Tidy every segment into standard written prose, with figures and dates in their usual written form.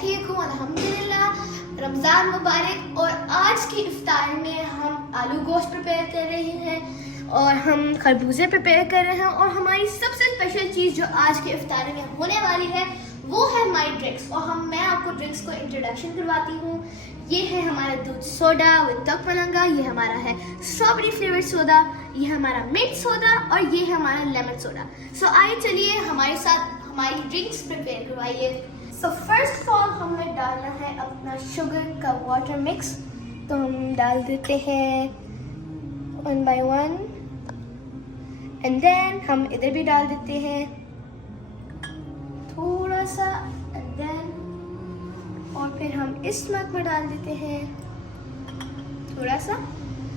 ठीक हूँ अल्हम्दुलिल्लाह। रमज़ान मुबारक। और आज की इफ्तार में हम आलू गोश्त प्रिपेयर कर रहे हैं और हम खरबूजे प्रिपेयर कर रहे हैं। और हमारी सबसे स्पेशल चीज़ जो आज की इफ्तार में होने वाली है वो है माई ड्रिंक्स। और मैं आपको ड्रिंक्स को इंट्रोडक्शन करवाती हूँ। ये है हमारा दूध सोडा विद तक मलंगा, ये हमारा है स्ट्रॉबेरी फ्लेवर सोडा, ये हमारा मिंट सोडा और ये है हमारा लेमन सोडा। सो आइए चलिए हमारे साथ हमारी ड्रिंक्स प्रिपेयर करवाइए। सो फर्स्ट ऑफ ऑल हमें डालना है अपना शुगर का वाटर मिक्स। तो हम डाल देते हैं 1 by 1 एंड देन हम इधर भी डाल देते हैं थोड़ा सा एंड देन, और फिर हम इस मग में डाल देते हैं थोड़ा सा,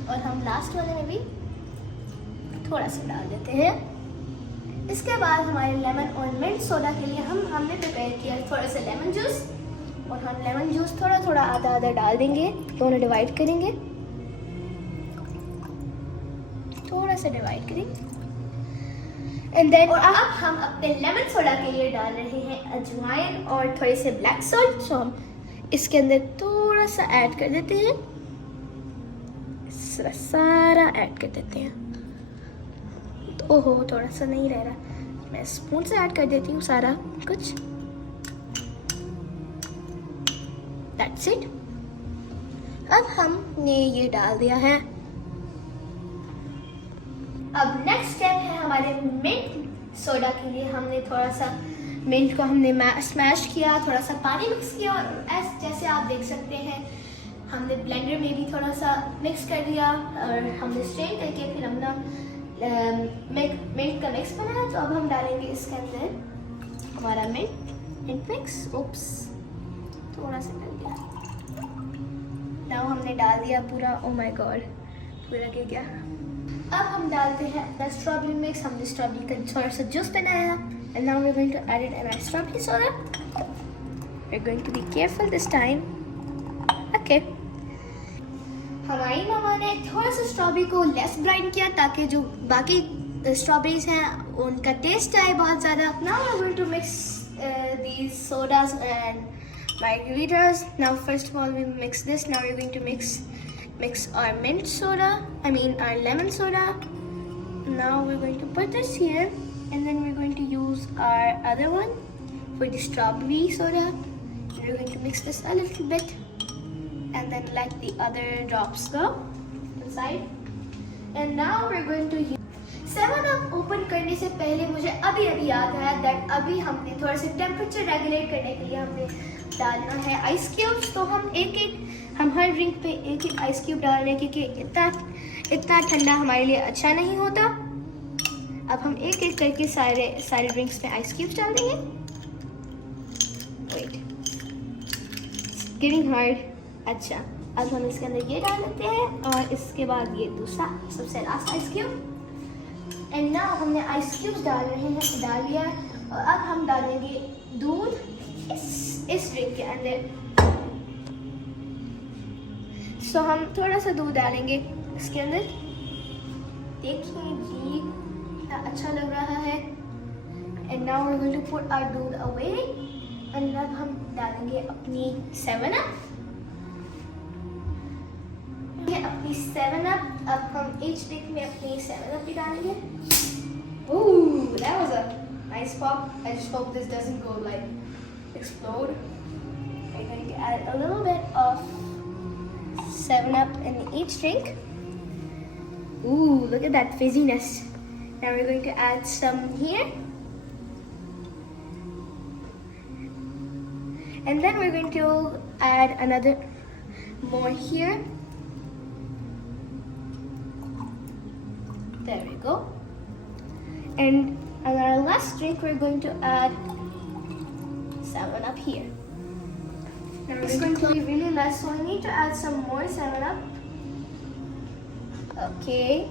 और हम लास्ट वाले में भी थोड़ा सा डाल देते हैं। इसके बाद हमारे लेमन और मिंट सोडा के लिए हमने प्रिपेयर किया थोड़ा सा लेमन जूस, और हम लेमन जूस थोड़ा थोड़ा आधा आधा डाल देंगे, दोनों डिवाइड करेंगे, थोड़ा सा डिवाइड करेंगे एंड देन। और अब हम अपने लेमन सोडा के लिए डाल रहे हैं अजवाइन और थोड़े से ब्लैक सॉल्ट। सो हम इसके अंदर थोड़ा सा ऐड कर देते हैं, सारा ऐड कर देते हैं। तो ओहो थोड़ा सा नहीं रह रहा, मैं स्पून से ऐड कर देती हूँ सारा कुछ। That's it. अब हमने ये डाल दिया है। अब नेक्स्ट स्टेप है हमारे मिंट सोडा के लिए। हमने थोड़ा सा मिंट को हमने स्मैश किया, थोड़ा सा पानी मिक्स किया, और जैसे आप देख सकते हैं हमने ब्लेंडर में भी थोड़ा सा मिक्स कर दिया और हमने स्ट्रेन करके फिर हमने मिंट का मिक्स बनाया। तो अब हम डालेंगे इसके अंदर हमारा मिंट मिक्स। ओप्स थोड़ा सा डाल दिया। नाउ हमने डाल दिया पूरा। ओ माय गॉड पूरा के क्या। अब हम डालते हैं अपना स्ट्रॉबेरी मिक्स। हमने स्ट्रॉबेरी का थोड़ा सा जूस बनाया and now we're going to add it in our strawberry soda. We're going to be careful this time. Okay. हमारी मामा ने थोड़ा सा स्ट्रॉबेरी को लेस ग्राइंड किया ताकि जो बाकी स्ट्रॉबेरीज हैं उनका टेस्ट आए बहुत ज़्यादा। Now we're going to mix these sodas and margaritas. Now first of all we mix this. Now we're going to mix our mint soda, our lemon soda. Now we're going to put this here, and then we're going to use our other one for the strawberry soda. We're going to mix this a little bit and then let the other drops go inside. And now we're going to use 7-Up open करने से पहले मुझे अभी याद आया that अभी हमने थोड़ा सा टेम्परेचर रेगुलेट करने के लिए हमने डालना है आइस क्यूब्स। तो हम हर ड्रिंक पे एक आइस क्यूब डाल रहे हैं क्योंकि इतना ठंडा हमारे लिए अच्छा नहीं होता। अब हम एक एक करके सारे ड्रिंक्स में आइस क्यूब्स डाल देंगे। Wait getting hard. अच्छा अब हम इसके अंदर ये डाल देते हैं और इसके बाद ये दूसरा सबसे last ice cube. And now हमने आइस क्यूब्स डाल दिया है। और अब हम डालेंगे दूध इस ड्रिंक के अंदर। सो हम थोड़ा सा दूध डालेंगे इसके अंदर। देखिए जी अच्छा लग रहा है। And now we are going to put our doodh away. And अब हम डालेंगे अपनी 7-Up। ये अपनी 7-Up। अब हम each drink में अपनी 7-Up भी डालेंगे। Ooh, that was a nice pop. I just hope this doesn't go like explode. We're going to add a little bit of 7-Up in each drink. Ooh, look at that fizziness. Now we're going to add some here. And then we're going to add another more here. There we go. And on our last drink, we're going to add 7-Up here. Now it's going to be really less, so I need to add some more 7-Up. Okay.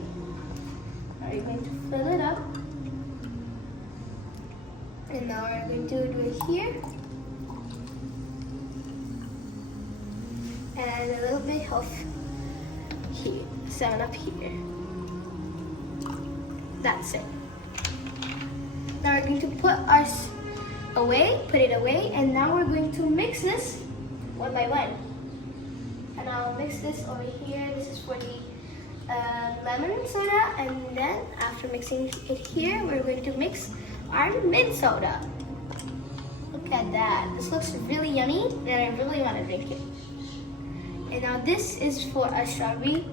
Now we're going to fill it up. And now we're going to do it here. And a little bit of here, 7-Up here. That's it. Now we're going to put our away, put it away, and now we're going to mix this one by one. And I'll mix this over here. This is for the lemon soda, and then after mixing it here, we're going to mix our mint soda. Look at that. This looks really yummy, and I really want to drink it. And now this is for a strawberry,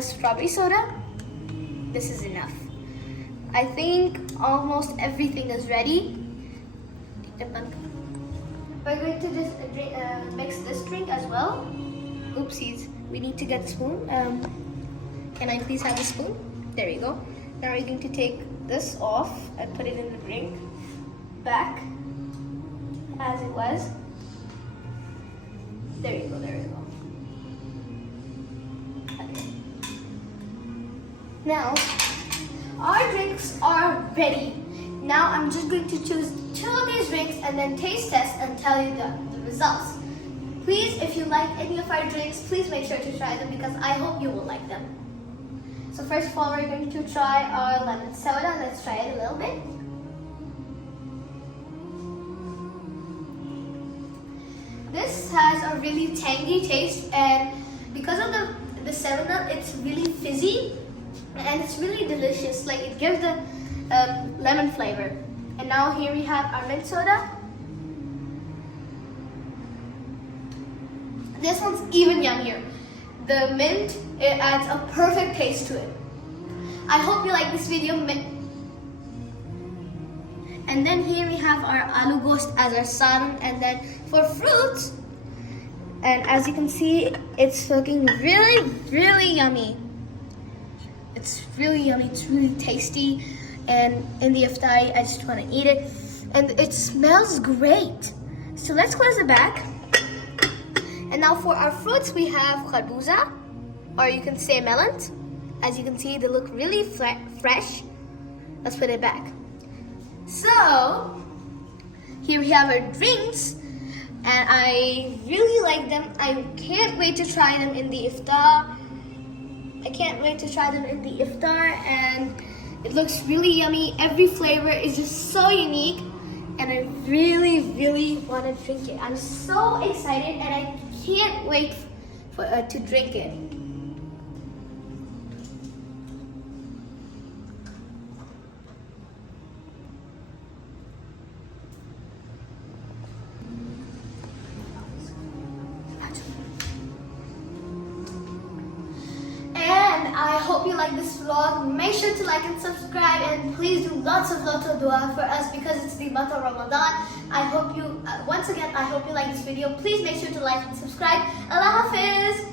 strawberry soda. This is enough. I think almost everything is ready. We're going to just mix this drink as well. Oopsies, we need to get a spoon. Can I please have a spoon? There we go. Now we're going to take this off and put it in the drink back as it was. There you go, there you go. Okay. Now, our drinks are ready. Now I'm just going to choose 2 of these drinks and then taste test and tell you the results. Please, if you like any of our drinks, please make sure to try them because I hope you will like them. So first of all, we're going to try our lemon soda. Let's try it a little bit. This has a really tangy taste, and because of the 7-Up, it's really fizzy and it's really delicious. Like, it gives the lemon flavor. And now here we have our mint soda. This one's even yummier. The mint, it adds a perfect taste to it. I hope you like this video. And then here we have our aloo ghost as our sarung. And then for fruits, and as you can see, it's looking really, really yummy. It's really yummy, it's really tasty. And in the iftari, I just want to eat it. And it smells great. So let's close the back. And now for our fruits, we have kharbuza, or you can say melons. As you can see, they look really fresh. Let's put it back. So, here we have our drinks, and I really like them. I can't wait to try them in the iftar. And it looks really yummy. Every flavor is just so unique, and I really, really want to drink it. I'm so excited, and I can't wait to drink it. I hope you like this vlog. Make sure to like and subscribe, and please do lots of dua for us because it's the month of Ramadan. I hope you, once again, I hope you like this video. Please make sure to like and subscribe. Allah Hafiz.